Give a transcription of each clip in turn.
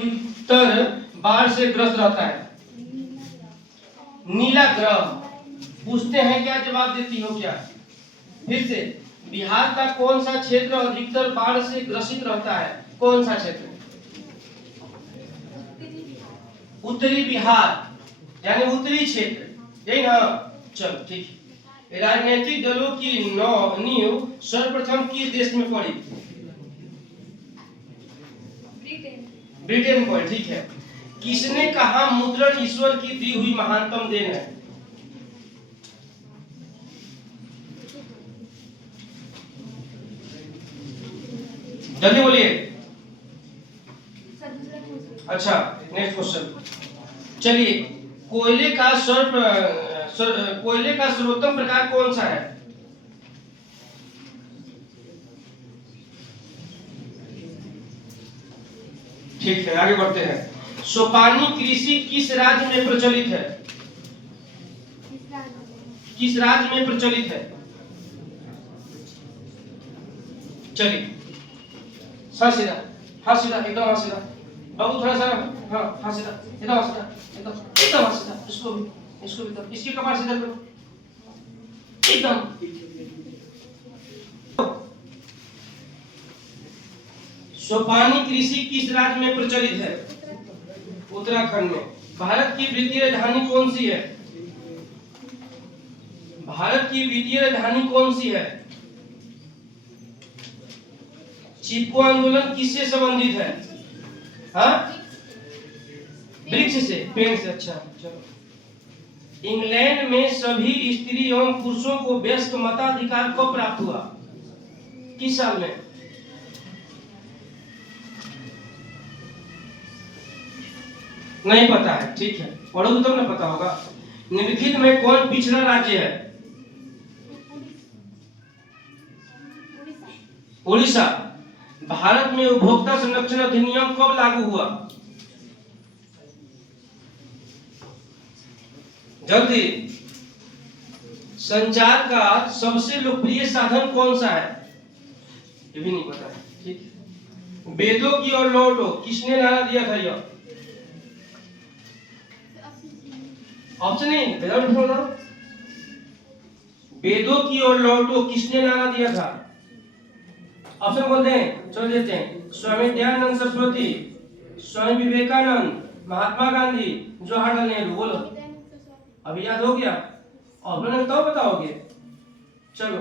अधिकतर बाढ़ से ग्रस्त रहता है? नीला ग्रह। पूछते हैं क्या, जवाब देती हो क्या? फिर से, बिहार का कौन सा क्षेत्र अधिकतर बाढ़ से ग्रसित रहता है? कौन सा क्षेत्र? उत्तरी बिहार यानी उत्तरी क्षेत्र, यही ना? चलो ठीक है। राजनीतिक दलों की नींव सर्वप्रथम किस देश में पड़ी? ब्रिटेन पर। ठीक है। किसने कहा मुद्रण ईश्वर की दी हुई महानतम देन है? जल्दी बोलिए। अच्छा, नेक्स्ट क्वेश्चन। चलिए, कोयले का सर्वोत्तम प्रकार कौन सा है? ठीक है, आगे बढ़ते हैं। सोपानी कृषि किस राज्य में प्रचलित है? किस राज्य में प्रचलित है? चलिए, हाँ सीधा, हाँ सीधा, एकदम हाँ सीधा। बाबू थोड़ा सा, हाँ हाँ सीधा, एकदम हाँ सीधा, एकदम हाँ सीधा। इसको भी तो, इसकी कपार सीधा करो, एकदम। सोपानी कृषि किस राज्य में प्रचलित है? उत्तराखंड में। भारत की वित्तीय राजधानी कौन सी है? भारत की वित्तीय राजधानी कौन सी है? चिपको आंदोलन किससे संबंधित है? हाँ, वृक्ष से, पेड़ से। अच्छा, चलो। इंग्लैंड में सभी स्त्री एवं पुरुषों को वयस्क मताधिकार कब प्राप्त हुआ? किस साल में? नहीं पता है, ठीक है, पढ़ोगे तब ना पता होगा। निम्नलिखित में कौन पिछड़ा राज्य है? उड़ीसा। भारत में उपभोक्ता संरक्षण अधिनियम कब लागू हुआ? जल्दी। संचार का सबसे लोकप्रिय साधन कौन सा है? ये भी नहीं पता है, ठीक है। वेदों की ओर लौटो किसने नारा दिया था? यह ऑप्शन नहीं, वेदों की ओर लौटो किसने नारा दिया था? ऑप्शन बोलते हैं, चल देते हैं। स्वामी दयानंद सरस्वती, स्वामी विवेकानंद, महात्मा गांधी, जवाहरलाल नेहरू। बोलो, अभी याद हो गया? ऑप्शन तो बताओगे। चलो,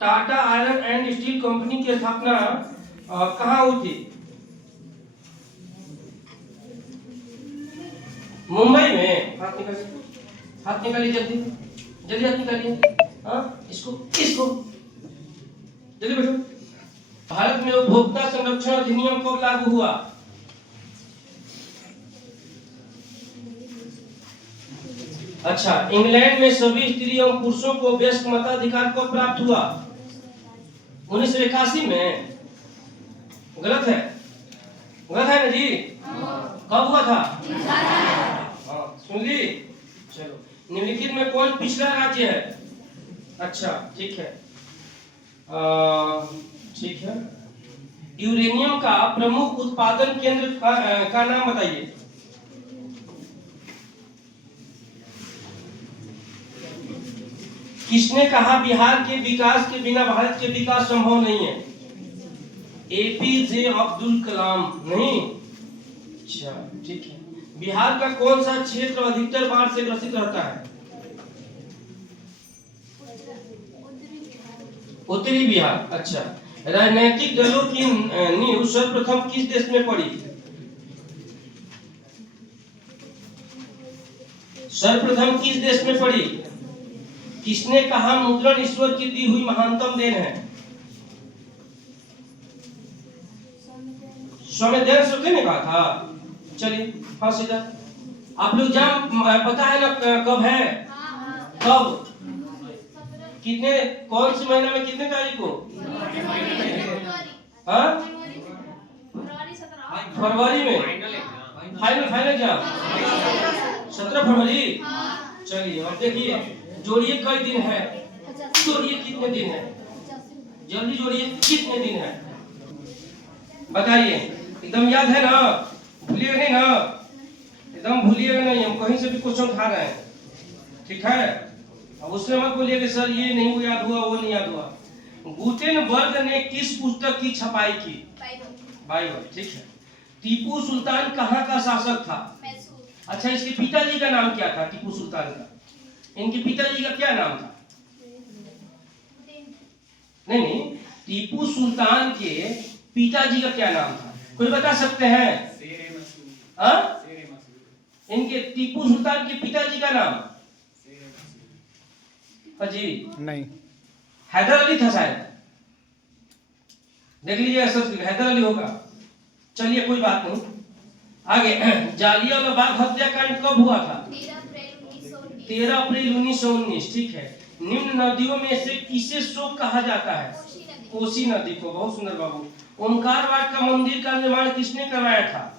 Tata iron and steel company की स्थापना कहाँ हुई थी? मुंबई में। हाथ निकालिए, हाथ निकालिए, जल्दी जल्दी हाथ निकालिए। हाँ, इसको जल्दी बैठो। भारत में उपभोक्ता संरक्षण अधिनियम कब लागू हुआ? अच्छा, इंग्लैंड में सभी स्त्री एवं पुरुषों को वयस्क मताधिकार कब प्राप्त हुआ? 1981 में। गलत है, गलत है ना जी? कब हुआ था? हाँ, सुन ली। चलो, निम्नलिखित में कौन पिछड़ा राज्य है? अच्छा, ठीक है, ठीक है। यूरेनियम का प्रमुख उत्पादन केंद्र का नाम बताइए। किसने कहा बिहार के विकास के बिना भारत के विकास संभव नहीं है? एपीजे अब्दुल कलाम। नहीं? अच्छा, ठीक है। बिहार का कौन सा क्षेत्र अधिकतर बाढ़ से ग्रसित रहता है? उत्तरी बिहार। अच्छा, राजनीतिक दलों की नींव सर्वप्रथम किस देश में पड़ी? सर्वप्रथम किस देश में पड़ी? किसने कहा मुद्रण ईश्वर की दी हुई महानतम देन है? स्वामी दयानंद सरस्वती ने कहा था। चलिए, हाँ सीधा। आप लोग एग्जाम पता है ना कब है? कब, कितने, कौन सी महीना में, कितने तारीख को? हाँ, फरवरी में। फाइनल एग्जाम 17 फरवरी। चलिए, और देखिए, जोड़िए कई दिन है, जोड़िए कितने दिन है, जल्दी जोड़िए कितने दिन है, बताइए। एकदम याद है ना? भूलिएगा नहीं ना, एकदम भूलिएगा नहीं। हम कहीं से भी क्वेश्चन उठा रहे हैं, ठीक है। अब उसमें मत बोलिए कि सर ये नहीं याद हुआ, वो नहीं याद हुआ। गुटेनबर्ग ने किस पुस्तक की छपाई की? बाइबल, ठीक है। टीपू सुल्तान कहाँ का शासक था? अच्छा, इसके पिताजी का नाम क्या था? टीपू सुल्तान का इनके पिताजी का क्या नाम था? नहीं, टीपू सुल्तान के पिताजी का क्या नाम था? कोई बता सकते हैं? इनके टीपू सुल्तान के पिताजी का नाम? जी नहीं, हैदर अली था शायद। देख लीजिए, हैदर अली होगा। चलिए कोई बात नहीं, आगे। जालियांवाला बाग हत्याकांड कब हुआ था? 13 अप्रैल 1919, ठीक है। निम्न नदियों में से किसे शोक कहा जाता है? कोसी नदी को। बहुत सुंदर बाबू। ओंकारवाट का मंदिर का निर्माण किसने करवाया था?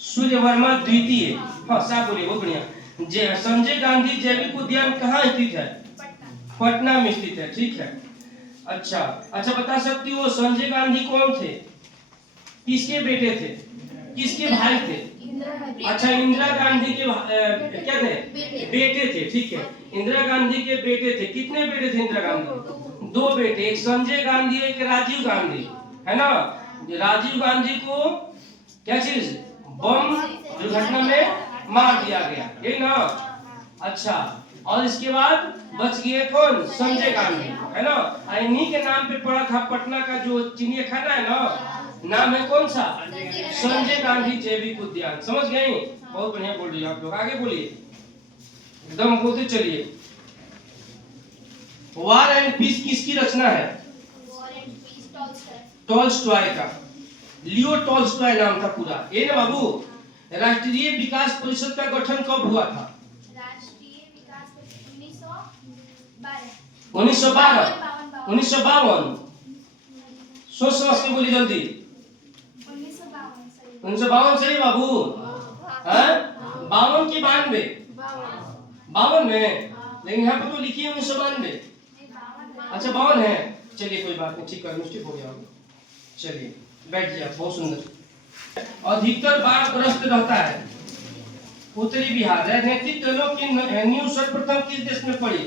सूर्यवर्मा द्वितीय। हाँ, साफ बोलिए, बहुत बढ़िया। संजय गांधी जैविक उद्यान कहाँ स्थित है? पटना में स्थित है, ठीक है। अच्छा, बता सकती हो संजय गांधी कौन थे? किसके बेटे थे? किसके भाई थे? अच्छा, इंदिरा गांधी के क्या थे? बेटे थे, ठीक है। इंदिरा गांधी के बेटे थे। कितने बेटे थे इंदिरा गांधी? 2 बेटे, एक संजय गांधी, एक राजीव गांधी, है ना। राजीव गांधी को क्या चीज, बम दुर्घटना में मार दिया गया, ये ना। अच्छा, और इसके बाद बच गए कौन? संजय गांधी, है ना। इन्हीं के नाम पे पड़ा था पटना का जो चिड़ियाखाना है ना, नाम है कौन सा? संजय गांधी जैविक उद्यान। समझ गए? बहुत बढ़िया बोल रही है आप लोग। आगे बोलिए, एकदम बोलते चलिए। वॉर एंड पीस किसकी रचना है? टॉल्स्टॉय का। लियो टॉल्स्टॉय नाम था पूरा, ये ना बाबू। राष्ट्रीय विकास परिषद का गठन कब हुआ था? राष्ट्रीय विकास परिषद 1952। सोच समझ के बोली जल्दी। 1952 सही बाबू। 52 की 92? 52 में, लेकिन यहाँ पर तो लिखी है 1992। अच्छा, 52 है। चलिए कोई बात नहीं, ठीक है, मिस्टेक हो गया। चलिए बैठ जाइए, बहुत सुंदर। अधिकतर बाढ़ग्रस्त रहता है उत्तरी बिहार। राजनीतिक दलों की न्यूज सर्वप्रथम किस देश में पड़ी?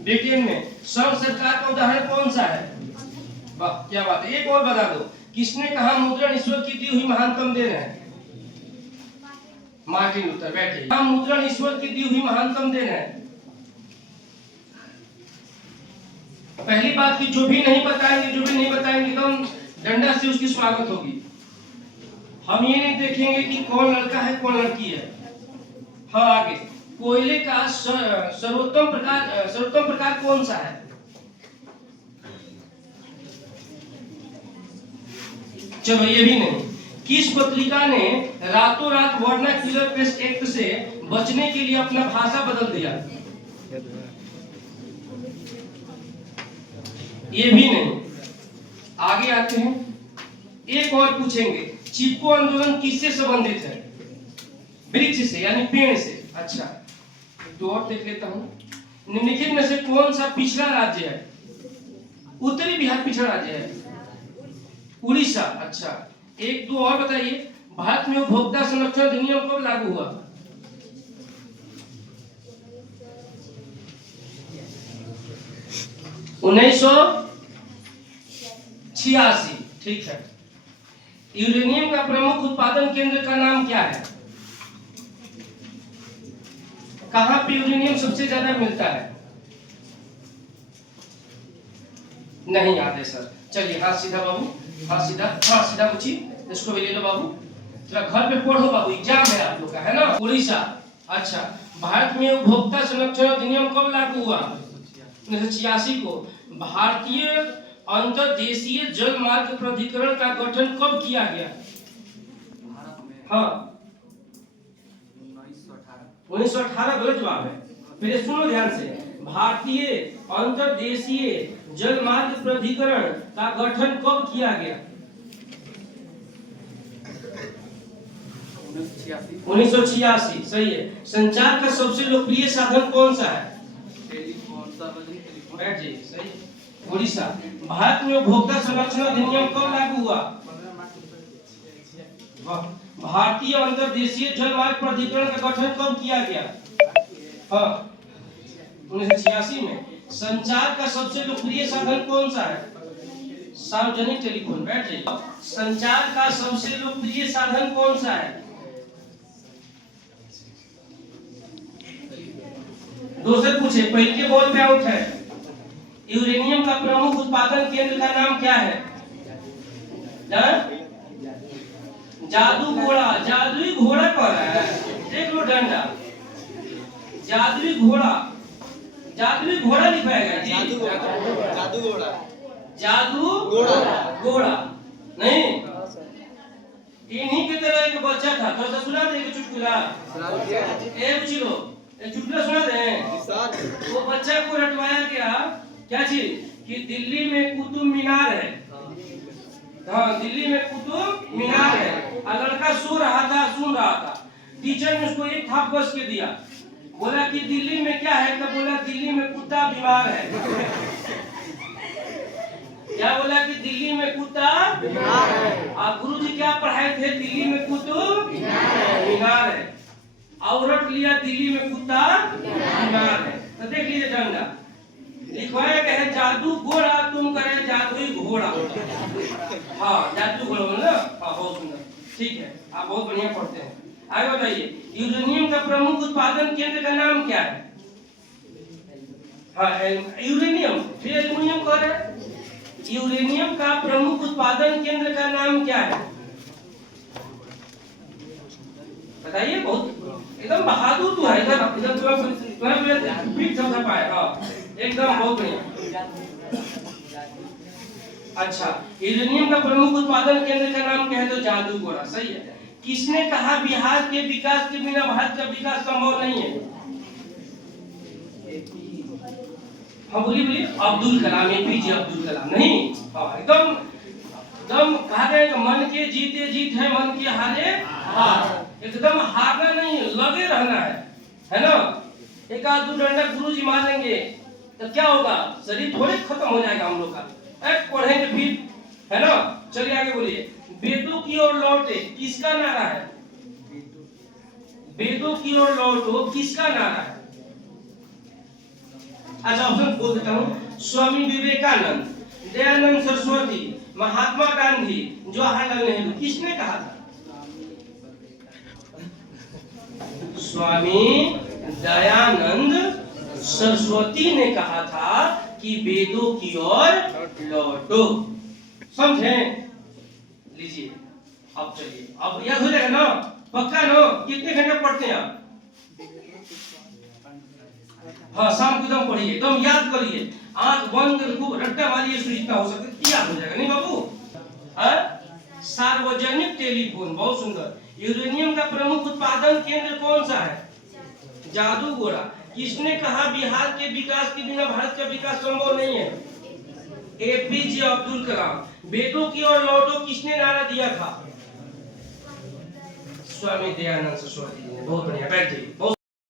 ब्रिटेन में। संघ सरकार का उदाहरण कौन सा है? वाह, क्या बात है। एक और बता दो, किसने कहा मुद्रण ईश्वर की दी हुई महानतम देन है? Martin Luther. बैठिए। कहा मुद्रण ईश्वर की दी हुई महानतम देन है? पहली बात की जो भी नहीं बताएंगे तो डंडा से उसकी स्वागत होगी। हम ये नहीं देखेंगे कि कौन लड़का है कौन लड़की है। हाँ, आगे। कोयले का सर्वोत्तम प्रकार कौन सा है? चलो ये भी नहीं। किस पत्रिका ने रातों रात वर्नाक्यूलर प्रेस एक्ट से बचने के लिए अपना भाषा बदल दिया? ये भी नहीं। आगे आते हैं, एक और पूछेंगे। चिपको आंदोलन किससे संबंधित है? वृक्ष से, यानी पेड़ से। अच्छा, दो और देख लेता हूँ। निम्नलिखित में से कौन सा पिछड़ा राज्य है? उत्तरी बिहार पिछड़ा राज्य है, उड़ीसा। अच्छा, एक दो और बताइए। भारत में उपभोक्ता संरक्षण अधिनियम कब लागू हुआ? उन्नीस 86, ठीक है। यूरेनियम का प्रमुख उत्पादन केंद्र का नाम क्या है? कहां पे यूरेनियम सबसे ज्यादा मिलता है? नहीं याद है सर। चलिए, हाथ सीधा बाबू, हाथ सीधा पूछिए। इसको भी ले लो बाबू, थोड़ा घर पे पढ़ो बाबू, एग्जाम है आप लोग का, है ना। उड़ीसा। अच्छा, भारत में उपभोक्ता संरक्षण अधिनियम कब लागू हुआ? 1986 को। भारतीय अंतर्देशीय जल मार्ग प्राधिकरण का गठन कब किया गया? हाँ, 1918 गलत जवाब है। फिर सुनो ध्यान से। भारतीय अंतर्देशीय जल मार्ग प्राधिकरण का गठन कब किया गया? 1986, सही है। संचार का सबसे लोकप्रिय साधन कौन सा है? सही। उड़ीसा। भारत में उपभोक्ता संरक्षण अधिनियम कब लागू हुआ? वाह। भारतीय अंतर्देशीय जलमार्ग प्राधिकरण का गठन कब किया गया? हाँ, 1986 में। संचार का सबसे लोकप्रिय साधन कौन सा है? सार्वजनिक टेलीफोन। बैठ जाइए। संचार का सबसे लोकप्रिय साधन कौन सा है? दूसरे पूछे, पहले के बॉल पे आउट है। यूरेनियम का प्रमुख उत्पादन केंद्र का नाम क्या है? जादू घोड़ा। जादुई घोड़ा कौन है? देख लो डंडा। जादुई घोड़ा। जादुई घोड़ा लिखाएगा जी। जादू घोड़ा। जादू घोड़ा नहीं। इन्हीं के तरह एक बच्चा था, थोड़ा सा सुना दे चुटकुला। ए बुझलो, एक चुटकुला सुना दे। वो बच्चा को रटवाया गया क्या चीज कि दिल्ली में कुतुब मीनार है। हाँ, दिल्ली में कुतुब मीनार है। और लड़का सो रहा था, सुन रहा था। टीचर ने उसको एक थाप बस के दिया। बोला कि दिल्ली में क्या है? तो बोला दिल्ली में कुत्ता बीमार है। क्या बोला कि दिल्ली में कुत्ता बीमार है। और गुरुजी क्या पढ़ाए थे? दिल्ली में कुतुब मीनार है। और रट लिया दिल्ली में कुत्ता बीमार है। तो देख लीजिए डंडा लिखवाया गया है, जादू घोड़ा तुम करे जादुई घोड़ा। हाँ, जादू घोड़ा बोला। हाँ, बहुत सुंदर। ठीक है, आप बहुत बढ़िया पढ़ते हैं। आगे बताइए, यूरेनियम का प्रमुख उत्पादन केंद्र का नाम क्या है? हाँ, यूरेनियम। फिर एल्युमिनियम कह रहे हैं। यूरेनियम का प्रमुख उत्पादन केंद्र का नाम क्या है? बताइए। बहुत एकदम बहादुर तू है। इधर तुरंत पीठ थपथपा पाए। हाँ, एकदम बहुत बढ़िया। अच्छा, यूरेनियम का प्रमुख उत्पादन केंद्र का नाम क्या है? तो जादू घोड़ा। सही है। किसने कहा बिहार के विकास के बिना भारत का विकास संभव नहीं है? हाँ, बोलिए बोलिए। अब्दुल कलाम। एपीजे अब्दुल कलाम। नहीं, हाँ, एकदम एकदम कहा गया कि मन के जीते जीत है, मन के हारे हार। एकदम हारना नहीं, लगे रहना है ना। एक आध दो डंडा गुरुजी मारेंगे तो क्या होगा? शरीर थोड़े खत्म हो जाएगा हम लोग का। पढ़ेंगे फिर, है ना। चलिए आगे बोलिए। वेदों की ओर लौटे किसका नारा है? वेदों की ओर लौटो किसका नारा है? अच्छा, ऑप्शन बोल देता हूँ। स्वामी विवेकानंद, दयानंद सरस्वती, महात्मा गांधी, जवाहरलाल नेहरू। किसने कहा था? स्वामी दयानंद सरस्वती ने कहा था कि वेदों की ओर लौटो। समझे? लीजिए, अब चलिए, अब याद हो जाएगा ना? पक्का ना? कितने घंटे पढ़ते हैं आप? हाँ, शाम को एकदम पढ़िए, एकदम याद करिए। आंख बंद कर खूब रट्टा मारिए, जितना हो सके याद हो जाएगा। नहीं बाबू? सार्वजनिक टेलीफोन। बहुत सुंदर। यूरेनियम का प्रमुख उत्पादन केंद्र कौन सा है? जादू घोड़ा। किसने कहा बिहार के विकास के बिना भारत का विकास संभव नहीं है? एपीजे अब्दुल कलाम। वेदों की ओर लौटो किसने नारा दिया था? स्वामी दयानंद सरस्वती ने। बहुत बढ़िया, बैठिए। बहुत